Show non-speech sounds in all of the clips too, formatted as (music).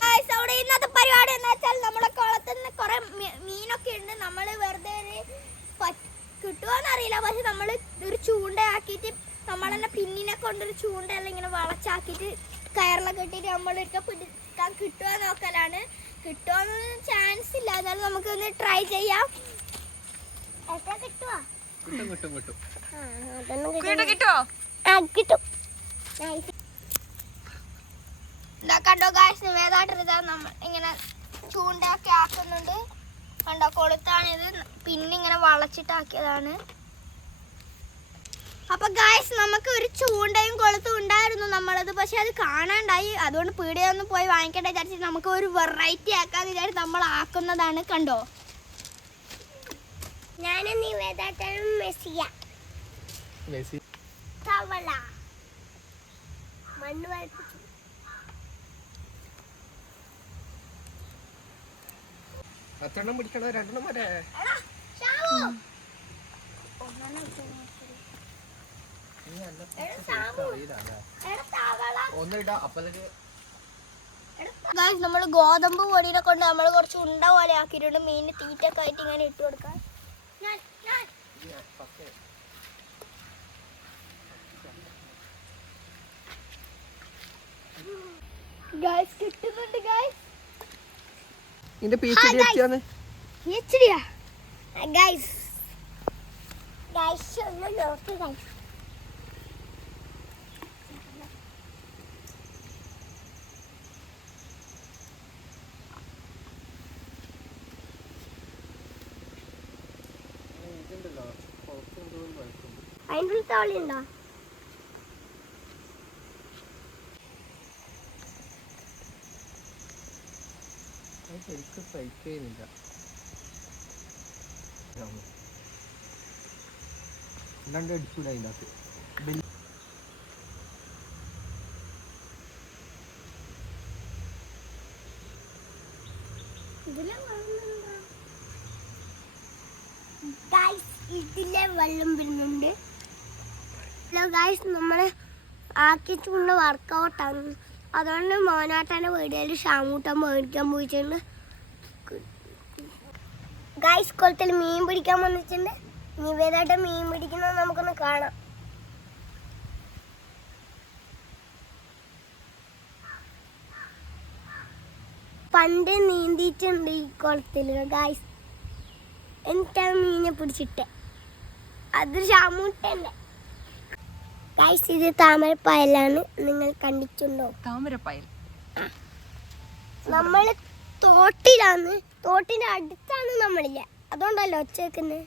Guys, അവിടെ ഇന്നത്തെ പരിപാടി എന്ന് വെച്ചാൽ നമ്മുടെ കുളത്തിൽ നിന്ന് കുറെ മീനൊക്കെ ഉണ്ട്. നമ്മൾ വെറുതെ കിട്ടുമോന്ന് അറിയില്ല. പക്ഷെ നമ്മൾ ഒരു ചൂണ്ടയാക്കിയിട്ട് നമ്മൾ തന്നെ പിന്നിനെ കൊണ്ടൊരു ചൂണ്ടയെല്ലാം ഇങ്ങനെ വളച്ചാക്കിയിട്ട് കയറിലൊക്കെ ഇട്ടിട്ട് നമ്മളൊക്കെ പിടിക്കാൻ കിട്ടുമോ നോക്കലാണ്. കിട്ടുമോന്ന് ചാൻസ് ഇല്ല. എന്നാലും നമുക്കൊന്ന് ട്രൈ ചെയ്യാം. എത്ര കിട്ടുമോ കിട്ടും കിട്ടും കിട്ടും. ആ, അതൊന്നും കിട്ടോ കിട്ടോ. ആ കിട്ടും കണ്ടോ ഗായ്സ് നിവേദായിട്ട് ഇതാ നമ്മൾ ഇങ്ങനെ ചൂണ്ടയൊക്കെ ആക്കുന്നുണ്ട്. കണ്ടോ കൊളുത്താണിത് പിന്നെ ഇങ്ങനെ വളച്ചിട്ടാക്കിയതാണ്. അപ്പൊ ഗായ്സ് നമുക്ക് ഒരു ചൂണ്ടയും കൊളുത്തും ഉണ്ടായിരുന്നു നമ്മളത്. പക്ഷെ അത് കാണാണ്ടായി. അതുകൊണ്ട് പീടിയൊന്നും പോയി വാങ്ങിക്കേണ്ട വിചാരിച്ചിട്ട് നമുക്ക് ഒരു വെറൈറ്റി ആക്കാന്ന് വിചാരിച്ച് നമ്മൾ ആക്കുന്നതാണ് കണ്ടോ? ഞാനും നിവേദാട്ടനും മെസ്സിയ. മെസ്സി. തവള. മണ്ണ് വരപ്പിച്ചു പത്തെണ്ണം പിടിക്കണോ? രണ്ടെണ്ണം വരെ നമ്മൾ ഗോതമ്പ് പൊടിനെ കൊണ്ട് നമ്മൾ കുറച്ച് ഉണ്ട പോലെ ആക്കിയിട്ടുണ്ട്. മീനിന് തീറ്റൊക്കെ ആയിട്ട് ഇങ്ങനെ ഇട്ട് പത്ത് ഗായ്സ് കിട്ടുന്നുണ്ട് ഗായ്സ് നിന്റെ പീച്ചടി എത്തിയാന്ന്. ഇച്ചിരിയാ ഗായ്സ് ഗായ്സ് ഒന്ന് നോക്ക് ഗായ്സ് അതിന്റെ ഉള്ളിൽ തവളയുണ്ടോ അത് ശരിക്കും സഹിക്കുന്നില്ല അല്ലാണ്ട് അടിച്ചൂല അതിന്റെ അകത്ത് ഇതിലെ വെള്ളം വരുന്നുണ്ട് ഹലോ ഗായ്സ് നമ്മൾ ആക്കിച്ചുള്ള വർക്കൗട്ടാണ് അതുകൊണ്ട് മോനാട്ടാന്റെ വീടുകളിൽ ഷാമൂട്ടൻ മേടിക്കാൻ പോയിട്ടുണ്ട്. ഗായ്സ് കുളത്തിൽ മീൻ പിടിക്കാൻ വന്നിട്ടുണ്ട്. നിവേദായിട്ട് മീൻ പിടിക്കുന്നത് നമുക്കൊന്ന് കാണാം. പണ്ട് നീന്തിയിട്ടുണ്ട് ഈ കുളത്തിൽ ഗായ്സ് എനിക്കാണ് മീനെ പിടിച്ചിട്ട്? അത് ഷാമൂട്ടല്ലേ ഗായ്സ് ഇത് താമരപ്പായലാണ്. നിങ്ങൾ കണ്ടിട്ടുണ്ടോ? താമരപ്പായൽ. നമ്മൾ തോട്ടിലാണ്. തോട്ടിന്റെ അടുത്താണ് നമ്മളില്ല. അതുകൊണ്ടല്ലോ ഒച്ച വെക്കുന്നത്.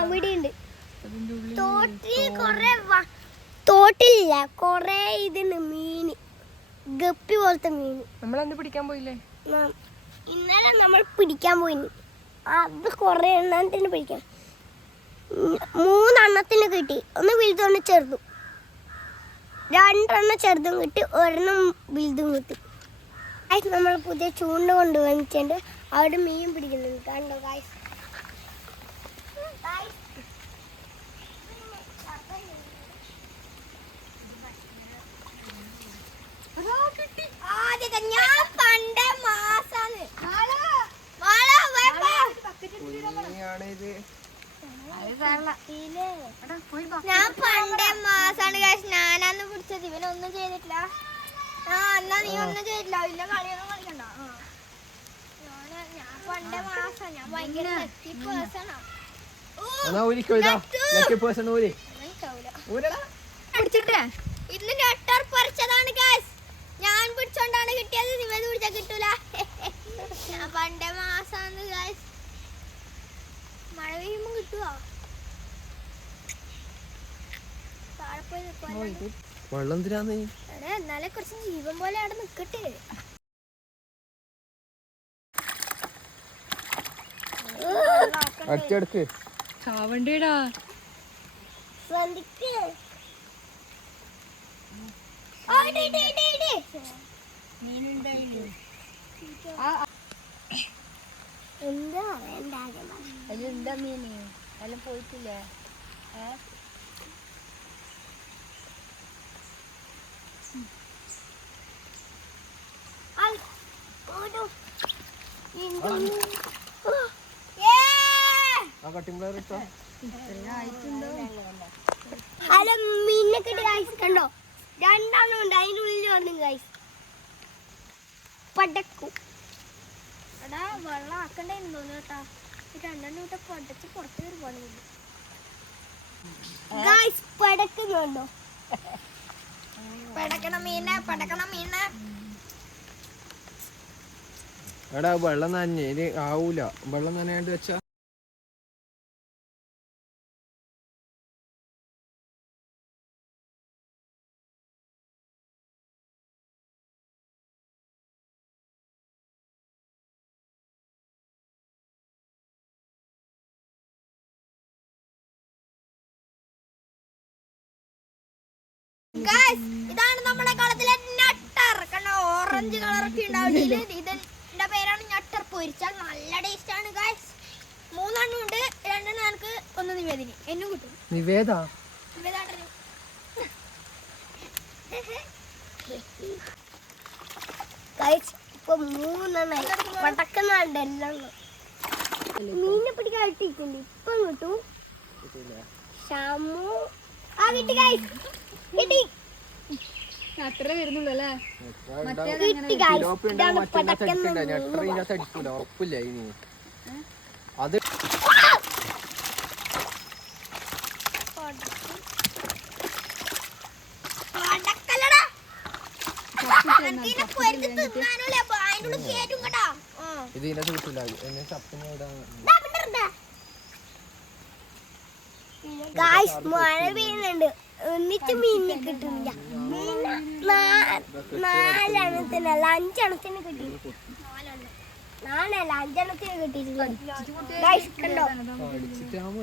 അവിടെ ഉണ്ട് ഉള്ളിൽ തോട്ടിൽ കൊറേ തോട്ടിലില്ല കൊറേ ഇതുണ്ട് മീന്. ഗപ്പി പോലത്തെ മീന്. നമ്മൾ അന്ന് പിടിക്കാൻ പോയില്ലേ? ഇന്നലെ നമ്മൾ പിടിക്കാൻ പോയിന്. അത് കുറേ എണ്ണത്തിന് പിടിക്കാം. മൂന്നെണ്ണത്തിന് കിട്ടി. ഒന്ന് വലുതൊന്ന് ചെറുതും. രണ്ടെണ്ണം ചെറുതും കിട്ടി. ഒരെണ്ണം വലുതും കിട്ടി. ഗായ്സ് നമ്മൾ പുതിയ ചൂണ്ട കൊണ്ടുവന്നിട്ടുണ്ട് അവിടെ മീൻ പിടിക്കുന്നുണ്ട്. കണ്ടോ ഗായ്സ് ഞാൻ ഞാൻ പണ്ടേ മാസാണ് കാശ് ഞാനാന്ന് പിടിച്ചത്. ഇവനൊന്നും ചെയ്തിട്ടില്ല. ആ എന്നാ നീ ഒന്നും ചെയ്തിട്ടില്ല. ഇല്ല കളിയൊന്നും കളിക്കണ്ട. ഞാൻ പണ്ടേ മാസാ. ഞാൻ ഭയങ്കര ഇന്ന് നെട്ടർ പറിച്ചതാണ് ഗായ്സ് ഞാൻ പിടിച്ചോണ്ടാണ് കിട്ടിയത്. നിവേദ പിടിച്ചാ കിട്ടൂല. (laughs) ഞാൻ പണ്ടേ മാസാന്ന് ഗായ്സ് മഴ പെയ്യുമ്പോ കിട്ടുവോ? താഴെ പോയി നിൽക്കുവാൻ വെള്ളം എന്തിനാന്ന്? എടാ എന്നാലേ കുറച്ച് ജീവൻ പോലെ അവിടെ നിക്കട്ടെ. അടിച്ചെടുക്ക് ചാവണ്ടേടാ. ശ്രദ്ധിക്ക്. ആ, മീന്? എല്ലാം പോയിട്ടില്ലേ? ഏ! ഹലോ മീനെ കിട്ടി ഗൈസ് കണ്ടോ? രണ്ടെണ്ണം ഉണ്ട് അതിന്റെ ഉള്ളിൽ വന്നു ഗൈസ് പടക്കു. എടാ വെള്ളം ആക്കണ്ടെന്ന് തോന്നുന്നു കേട്ടാ. രണ്ടെണ്ണം ഇട്ട് പടച്ച് പുറത്ത് വരുവാണെങ്കിൽ പടക്കണ പടക്കണ വെള്ളം നനഞ്ഞ് ഇനി ആവൂല. വെള്ളം നനയാണ്ട് വെച്ചാ ഇതാണ് നമ്മുടെ കളത്തിലെ നട്ടർ കണ്ടോ? ഓറഞ്ച് കളറൊക്കെ ഉണ്ടാവില്ല ഇതിന്റെ പേരാണ് നട്ടർ പൊരിച്ചാൽ നല്ല ടേസ്റ്റ് ആണ് ഗൈസ് മൂന്നെണ്ണം ഉണ്ട്. രണ്ടെണ്ണം എനിക്ക് ഒന്ന് നിവേദിനി. എന്നും കിട്ടും. നിവേദ? ഗൈസ് ഇപ്പൊ മൂന്നെണ്ണായി പടക്കുന്നുണ്ട് എല്ലാം മീനെ പിടിക്കാൻ കിട്ടിയിട്ടുണ്ട് ഇപ്പം കിട്ടും. ഷാമു. ആ കിട്ടി ഗൈസ് അത്ര വരുന്നുള്ളൂ അല്ലേ? ഉറപ്പില്ല ഇനി. അത്. ഇത് ഇതിനകത്ത് കിട്ടൂല എന്നെ ചപ്പിനെ. മഴ പെയ്യുന്നുണ്ട്. ഒന്നിച്ച് മീനിനെ കിട്ടുന്നില്ല. മീന നാലെണ്ണത്തിനല്ല അഞ്ചെണ്ണത്തിന് കിട്ടി. നാലല്ല അഞ്ചെണ്ണത്തിന് കിട്ടിയിട്ടില്ല. ഗായ്സ് കണ്ടോ അടിച്ചിട്ടാമോ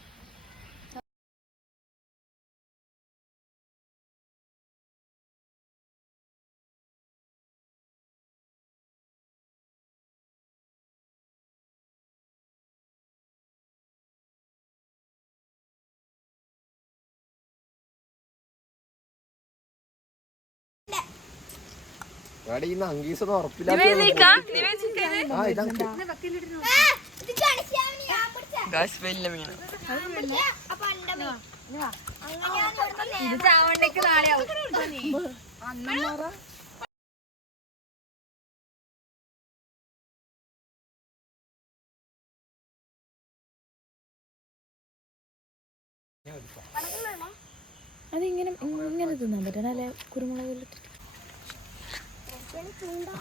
നാളെ ആവും. അതിങ്ങനെ ഇങ്ങനെ തിന്നാൻ പറ്റണല്ലേ? കുരുമുളക് കുരുമുളക് നല്ല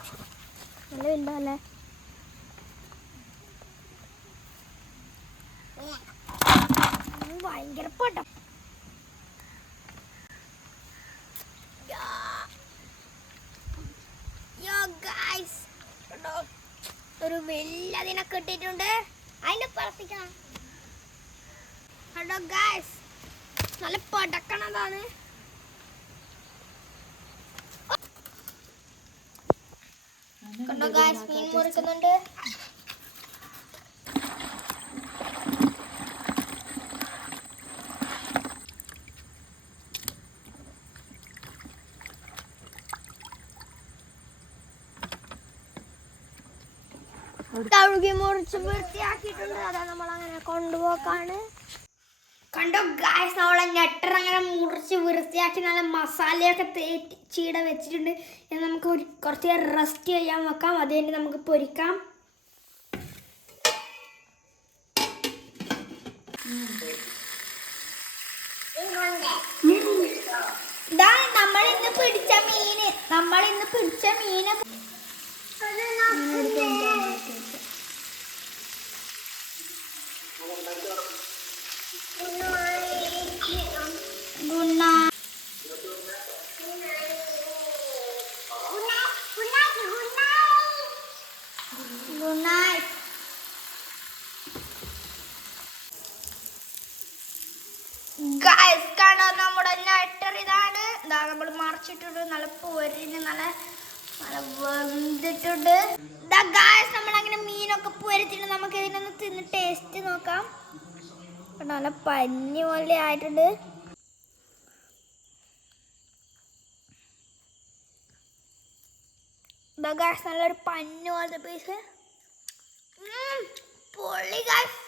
വലുതല്ലേ ഭയങ്കര പട്ടം ഒരു വലിയ കിട്ടിയിട്ടുണ്ട്. അതിനെ പറപ്പിക്കണം. കണ്ടോ ഗായ്സ് നല്ല പടക്കണതാണ് കണ്ടോ മുറിക്കുന്നുണ്ട് കഴുകി മുറിച്ച് വൃത്തിയാക്കിയിട്ടുണ്ട്. അതാ നമ്മൾ അങ്ങനെ കൊണ്ടുപോക്കാണ്. കണ്ടോ ഗായസ് നമ്മളെ ഞെട്ടർ അങ്ങനെ മുറിച്ച് വൃത്തിയാക്കി നല്ല മസാലയൊക്കെ തേറ്റി ചീട വെച്ചിട്ടുണ്ട്. ഇനി നമുക്ക് ഒരു കുറച്ച് നേരം റെസ്റ്റ് ചെയ്യാൻ വെക്കാം. അത് കഴിഞ്ഞ് നമുക്ക് പൊരിക്കാം. ഇതാണ് നമ്മൾ ഇന്ന് പിടിച്ച മീന്. നമ്മളിന്ന് പിടിച്ച മീന് മെയിനായിട്ട് ഇതാണ് ഇതാ നമ്മൾ മറിച്ചിട്ടുണ്ട്. നല്ല പൊരിഞ്ഞ് നല്ല നല്ല വെന്തിട്ടുണ്ട്. നമ്മൾ അങ്ങനെ മീനൊക്കെ പൊരിച്ചിട്ട് നമുക്ക് ഇതിനൊന്ന് തിന്ന് ടേസ്റ്റ് നോക്കാം. നല്ല പഞ്ഞി പോലെ ആയിട്ടുണ്ട്. ബഗാഷ് നല്ലൊരു പഞ്ഞു പോലത്തെ പീസ് പൊള്ളി ഗായ്സ്